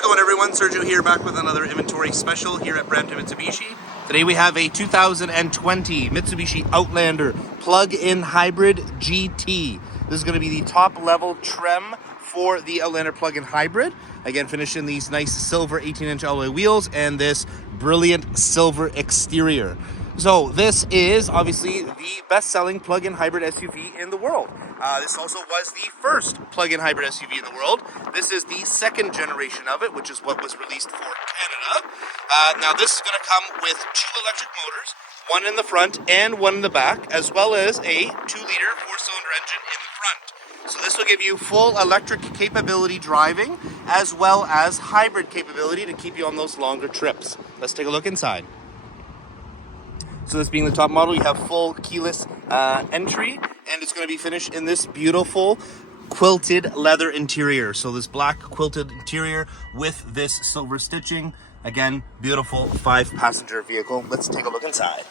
How's it going, everyone? Sergio here, back with another inventory special here at Brampton Mitsubishi. Today we have a 2020 Mitsubishi Outlander plug-in hybrid GT. This is going to be the top level trim for the Outlander plug-in hybrid. Again, finished in these nice silver 18-inch alloy wheels and this brilliant silver exterior. So this is obviously the best-selling plug-in hybrid SUV in the world. This also was the first plug-in hybrid SUV in the world. This is the second generation of it, which is what was released for Canada. Now this is going to come with 2 electric motors, one in the front and one in the back, as well as a 2-liter 4-cylinder engine in the front. So this will give you full electric capability driving, as well as hybrid capability to keep you on those longer trips. Let's take a look inside. So this being the top model, you have full keyless entry, and it's going to be finished in this beautiful quilted leather interior. So this black quilted interior with this silver stitching. Again, beautiful 5-passenger vehicle. Let's take a look inside.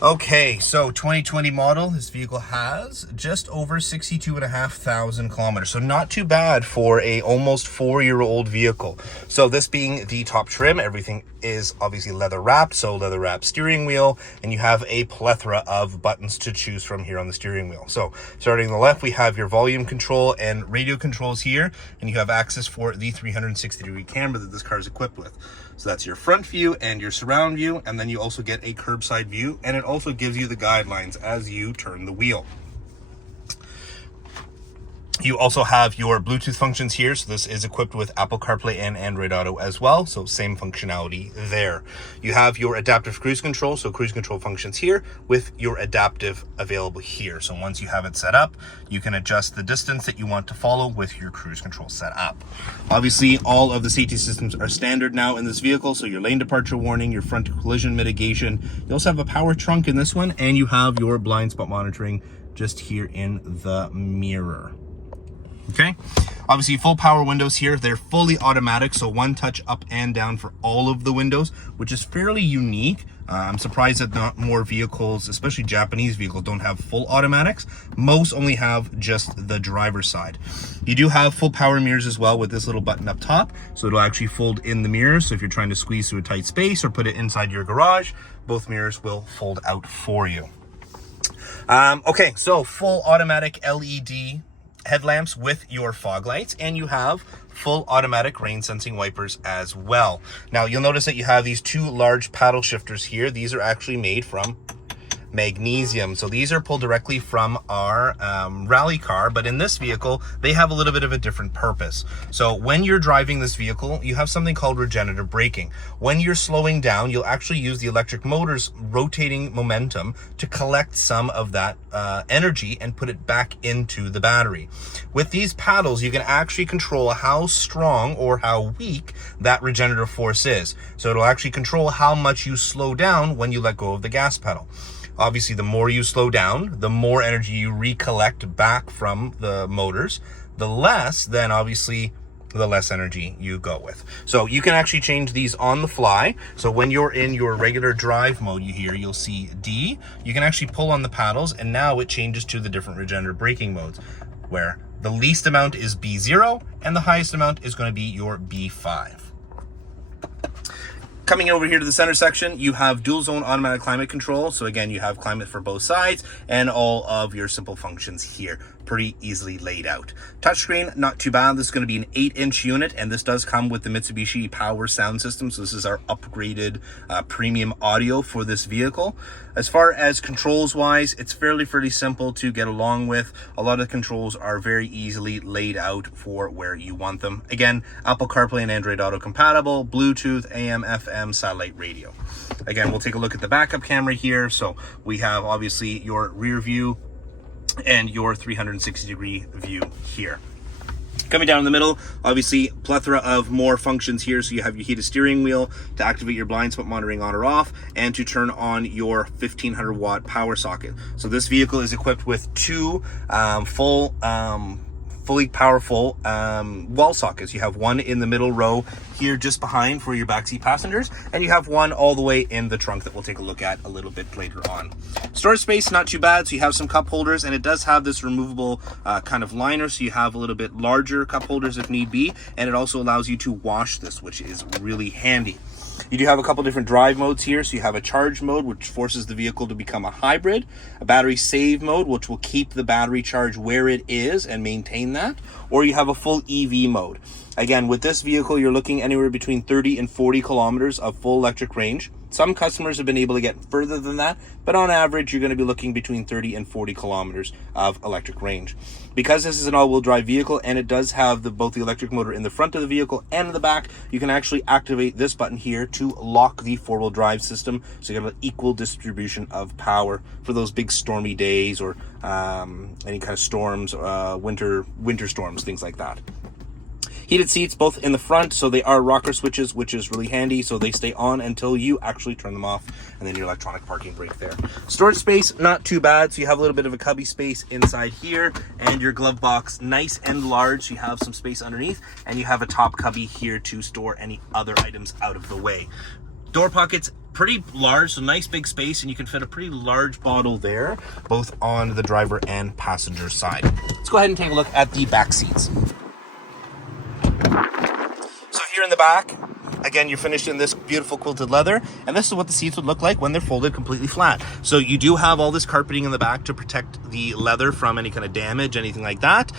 Okay, so 2020 model. This vehicle has just over 62,500 kilometers. So not too bad for a almost 4-year-old vehicle. So this being the top trim, everything is obviously leather wrapped. So leather wrapped steering wheel, and you have a plethora of buttons to choose from here on the steering wheel. So starting on the left, we have your volume control and radio controls here, and you have access for the 360-degree camera that this car is equipped with. So that's your front view and your surround view, and then you also get a curbside view, and it also gives you the guidelines as you turn the wheel. You also have your Bluetooth functions here. So this is equipped with Apple CarPlay and Android Auto as well. So same functionality there. You have your adaptive cruise control. So cruise control functions here with your adaptive available here. So once you have it set up, you can adjust the distance that you want to follow with your cruise control set up. Obviously, all of the safety systems are standard now in this vehicle. So your lane departure warning, your front collision mitigation. You also have a power trunk in this one, and you have your blind spot monitoring just here in the mirror. Okay, obviously full power windows here. They're fully automatic, so one touch up and down for all of the windows, which is fairly unique. I'm surprised that not more vehicles, especially Japanese vehicles, don't have full automatics. Most only have just the driver's side. You do have full power mirrors as well with this little button up top, so it'll actually fold in the mirrors. So if you're trying to squeeze through a tight space or put it inside your garage, both mirrors will fold out for you. Okay, so full automatic LED headlamps with your fog lights, and you have full automatic rain sensing wipers as well. Now you'll notice that you have these 2 large paddle shifters here. These are actually made from magnesium, so these are pulled directly from our rally car, but in this vehicle they have a little bit of a different purpose. So when you're driving this vehicle, you have something called regenerative braking. When you're slowing down, you'll actually use the electric motor's rotating momentum to collect some of that energy and put it back into the battery. With these paddles, you can actually control how strong or how weak that regenerative force is. So it'll actually control how much you slow down when you let go of the gas pedal. Obviously, the more you slow down, the more energy you recollect back from the motors, the less, then obviously, the less energy you go with. So you can actually change these on the fly. So when you're in your regular drive mode, you'll see D. You can actually pull on the paddles, and now it changes to the different regenerative braking modes, where the least amount is B0 and the highest amount is going to be your B5. Coming over here to the center section, you have dual zone automatic climate control. So again, you have climate for both sides and all of your simple functions here. Pretty easily laid out. Touchscreen, not too bad. This is going to be an 8-inch unit, and this does come with the Mitsubishi Power sound system. So this is our upgraded premium audio for this vehicle. As far as controls wise, it's fairly simple to get along with. A lot of the controls are very easily laid out for where you want them. Again, Apple CarPlay and Android Auto compatible, Bluetooth, AM, FM, satellite radio. Again, we'll take a look at the backup camera here. So we have obviously your rear view and your 360-degree view here. Coming down in the middle, obviously plethora of more functions here. So you have your heated steering wheel to activate your blind spot monitoring on or off, and to turn on your 1500 watt power socket. So this vehicle is equipped with 2 full fully powerful wall sockets. You have one in the middle row here just behind for your backseat passengers, and you have one all the way in the trunk that we'll take a look at a little bit later on. Storage space, not too bad. So you have some cup holders, and it does have this removable kind of liner, so you have a little bit larger cup holders if need be, and it also allows you to wash this, which is really handy. You do have a couple different drive modes here. So you have a charge mode, which forces the vehicle to become a hybrid, a battery save mode, which will keep the battery charge where it is and maintain that, or you have a full EV mode. Again, with this vehicle, you're looking anywhere between 30 and 40 kilometers of full electric range. Some customers have been able to get further than that, but on average, you're going to be looking between 30 and 40 kilometers of electric range. Because this is an all-wheel drive vehicle and it does have both the electric motor in the front of the vehicle and in the back, you can actually activate this button here to lock the four-wheel drive system, so you get an equal distribution of power for those big stormy days or any kind of storms, winter storms, things like that. Heated seats both in the front, so they are rocker switches, which is really handy, so they stay on until you actually turn them off, and then your electronic parking brake there. Storage space, not too bad, so you have a little bit of a cubby space inside here, and your glove box nice and large, so you have some space underneath, and you have a top cubby here to store any other items out of the way. Door pockets, pretty large, so nice big space, and you can fit a pretty large bottle there, both on the driver and passenger side. Let's go ahead and take a look at the back seats. So here in the back, again, you're finished in this beautiful quilted leather, and this is what the seats would look like when they're folded completely flat. So you do have all this carpeting in the back to protect the leather from any kind of damage, anything like that,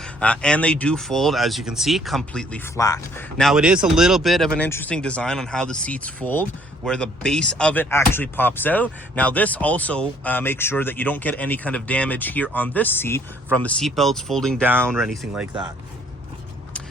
and they do fold, as you can see, completely flat. Now, it is a little bit of an interesting design on how the seats fold, where the base of it actually pops out. Now, this also makes sure that you don't get any kind of damage here on this seat from the seat belts folding down or anything like that.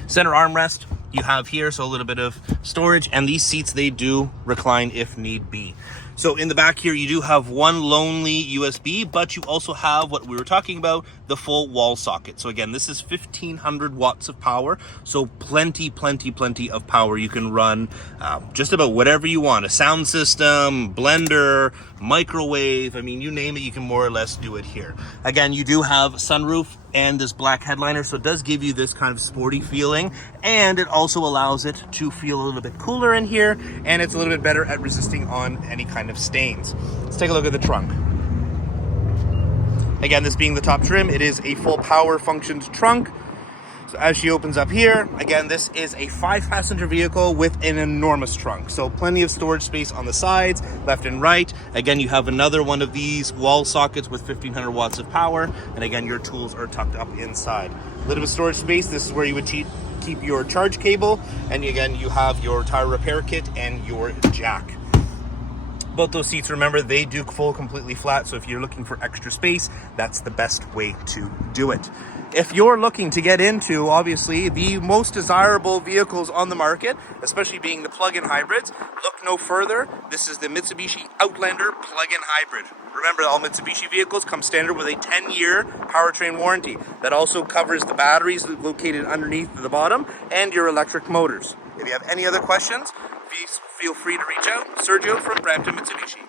Center armrest you have here, so a little bit of storage, and these seats, they do recline if need be. So in the back here, you do have one lonely USB, but you also have what we were talking about, the full wall socket. So again, this is 1500 watts of power, so plenty of power. You can run just about whatever you want, a sound system, blender, microwave, I mean, you name it, you can more or less do it here. Again, you do have sunroof and this black headliner, so it does give you this kind of sporty feeling, and it also allows it to feel a little bit cooler in here, and it's a little bit better at resisting on any kind of stains. Let's take a look at the trunk. Again, this being the top trim, it is a full power functioned trunk. So as she opens up here, again, this is a 5-passenger vehicle with an enormous trunk. So plenty of storage space on the sides, left and right. Again, you have another one of these wall sockets with 1500 watts of power. And again, your tools are tucked up inside. A little bit of storage space. This is where you would keep your charge cable. And again, you have your tire repair kit and your jack. Both those seats, remember, they do fold completely flat, so if you're looking for extra space, that's the best way to do it. If you're looking to get into, obviously, the most desirable vehicles on the market, especially being the plug-in hybrids, look no further. This is the Mitsubishi Outlander plug-in hybrid. Remember, all Mitsubishi vehicles come standard with a 10-year powertrain warranty. That also covers the batteries located underneath the bottom and your electric motors. If you have any other questions, please feel free to reach out. Sergio from Brampton Mitsubishi.